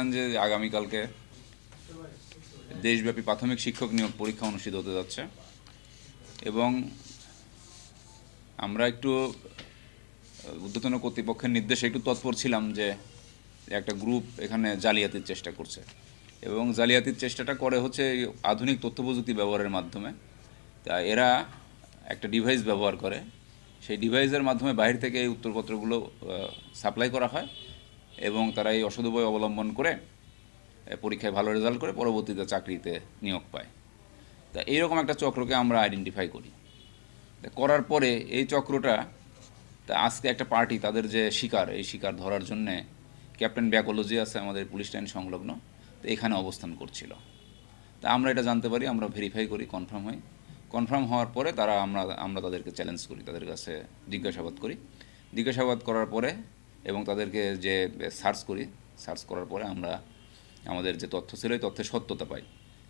জানেন যে আগামীকালকে দেশব্যাপী প্রাথমিক শিক্ষক নিয়োগ পরীক্ষা অনুষ্ঠিত হতে যাচ্ছে এবং আমরা একটু ঊর্ধ্বতন কর্তৃপক্ষের নির্দেশে একটু তৎপর ছিলাম যে একটা গ্রুপ এখানে জালিয়াতির চেষ্টা করছে এবং জালিয়াতির চেষ্টাটা করে হচ্ছে এই আধুনিক তথ্য প্রযুক্তি ব্যবহারের মাধ্যমে। তা এরা একটা ডিভাইস ব্যবহার করে, সেই ডিভাইসের মাধ্যমে বাইরে থেকে এই উত্তরপত্রগুলো সাপ্লাই করা হয় এবং তারা এই অসৎ উপায় অবলম্বন করে পরীক্ষায় ভালো রেজাল্ট করে পরবর্তীতে চাকরিতে নিয়োগ পায়। তা এইরকম একটা চক্রকে আমরা আইডেন্টিফাই করি। করার পরে এই চক্রটা তা আজকে একটা পার্টি তাদের যে শিকার, এই শিকার ধরার জন্যে ক্যাপ্টেন ব্যাকোলজি আছে আমাদের পুলিশ লাইন সংলগ্ন, তো এখানে অবস্থান করছিল। তা আমরা এটা জানতে পারি, আমরা ভেরিফাই করি, কনফার্ম হওয়ার পরে আমরা তাদেরকে চ্যালেঞ্জ করি, তাদের কাছে জিজ্ঞাসাবাদ করি। জিজ্ঞাসাবাদ করার পরে এবং তাদেরকে যে সার্চ করার পরে আমরা আমাদের যে তথ্য ছিল এই তথ্যের সত্যতা পাই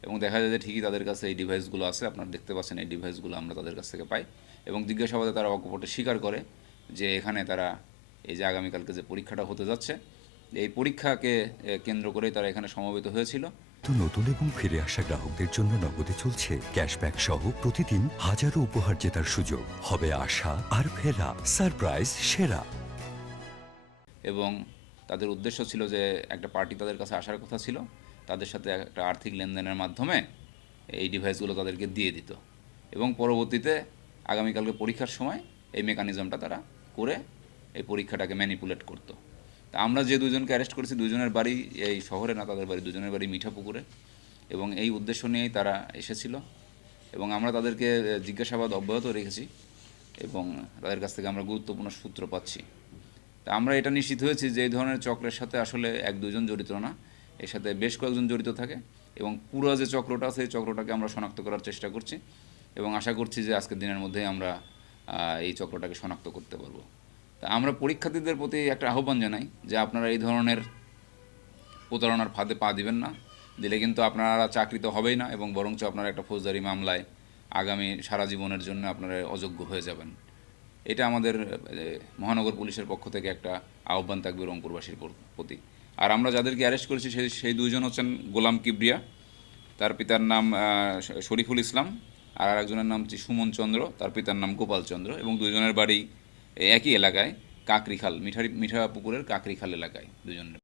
এবং দেখা যায় যে ঠিকই তাদের কাছে এই ডিভাইসগুলো আছে। আপনারা দেখতে পাচ্ছেন এই ডিভাইসগুলো আমরা তাদের কাছ থেকে পাই এবং জিজ্ঞাসাবাদে তারা অকপটে স্বীকার করে যে এখানে তারা এই যে আগামীকালকে যে পরীক্ষাটা হতে যাচ্ছে এই পরীক্ষাকে কেন্দ্র করেই তারা এখানে সমবেত হয়েছিল। তো নতুন এবং ফিরে আসা গ্রাহকদের জন্য নগদে চলছে ক্যাশব্যাক সহ প্রতিদিন হাজারো উপহার জেতার সুযোগ। হবে আশা আর ফেরা, সারপ্রাইজ সেরা। এবং তাদের উদ্দেশ্য ছিল যে একটা পার্টি তাদের কাছে আসার কথা ছিল, তাদের সাথে একটা আর্থিক লেনদেনের মাধ্যমে এই ডিভাইসগুলো তাদেরকে দিয়ে দিত এবং পরবর্তীতে আগামীকালকে পরীক্ষার সময় এই মেকানিজমটা তারা করে এই পরীক্ষাটাকে ম্যানিপুলেট করতো। তা আমরা যে দুজনকে অ্যারেস্ট করেছি, দুজনের বাড়ি এই শহরে না, তাদের বাড়ি দুজনের বাড়ি মিঠাপুকুরে এবং এই উদ্দেশ্য নিয়েই তারা এসেছিল এবং আমরা তাদেরকে জিজ্ঞাসাবাদ অব্যাহত রেখেছি এবং তাদের কাছ থেকে আমরা গুরুত্বপূর্ণ সূত্র পাচ্ছি। তা আমরা এটা নিশ্চিত হয়েছি যে এই ধরনের চক্রের সাথে আসলে এক দুজন জড়িত না, এর সাথে বেশ কয়েকজন জড়িত থাকে এবং পুরো যে চক্রটা আছে এই চক্রটাকে আমরা শনাক্ত করার চেষ্টা করছি এবং আশা করছি যে আজকের দিনের মধ্যেই আমরা এই চক্রটাকে শনাক্ত করতে পারবো। তা আমরা পরীক্ষার্থীদের প্রতি একটা আহ্বান জানাই যে আপনারা এই ধরনের প্রতারণার ফাঁদে পা দিবেন না, দিলে কিন্তু আপনারা চাকরি তো হবেই না এবং বরঞ্চ আপনারা একটা ফৌজদারি মামলায় আগামী সারা জীবনের জন্য আপনারা অযোগ্য হয়ে যাবেন। এটা আমাদের মহানগর পুলিশের পক্ষ থেকে একটা আহ্বান থাকবে রংপুরবাসীর প্রতি। আর আমরা যাদেরকে অ্যারেস্ট করেছি সেই দুইজন হচ্ছেন গোলাম কিবরিয়া, তার পিতার নাম শরীফুল ইসলাম, আর আরেকজনের নাম হচ্ছে সুমন চন্দ্র, তার পিতার নাম গোপাল চন্দ্র এবং দুজনের বাড়ি একই এলাকায় কাকরিখাল, মিঠাপুকুরের কাকরিখাল এলাকায় দুজনের